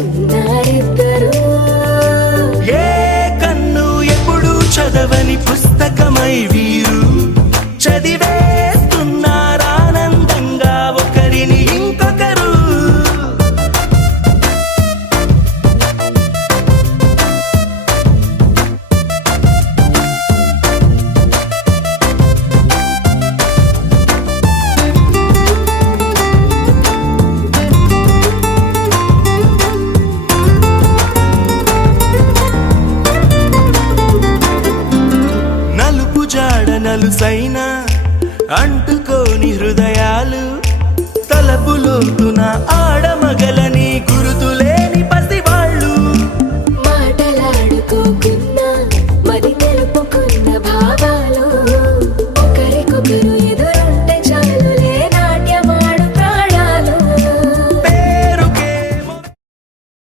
ఉన్నారిద్దరు. ఏ కన్ను ఎప్పుడు చదవని పుస్తకమై వీరు చదివేస్తున్నారానందంగా ఒకరిని ఇంకొకరు. నలుపు జాడ నలుసైన అంటుకోని హృదయ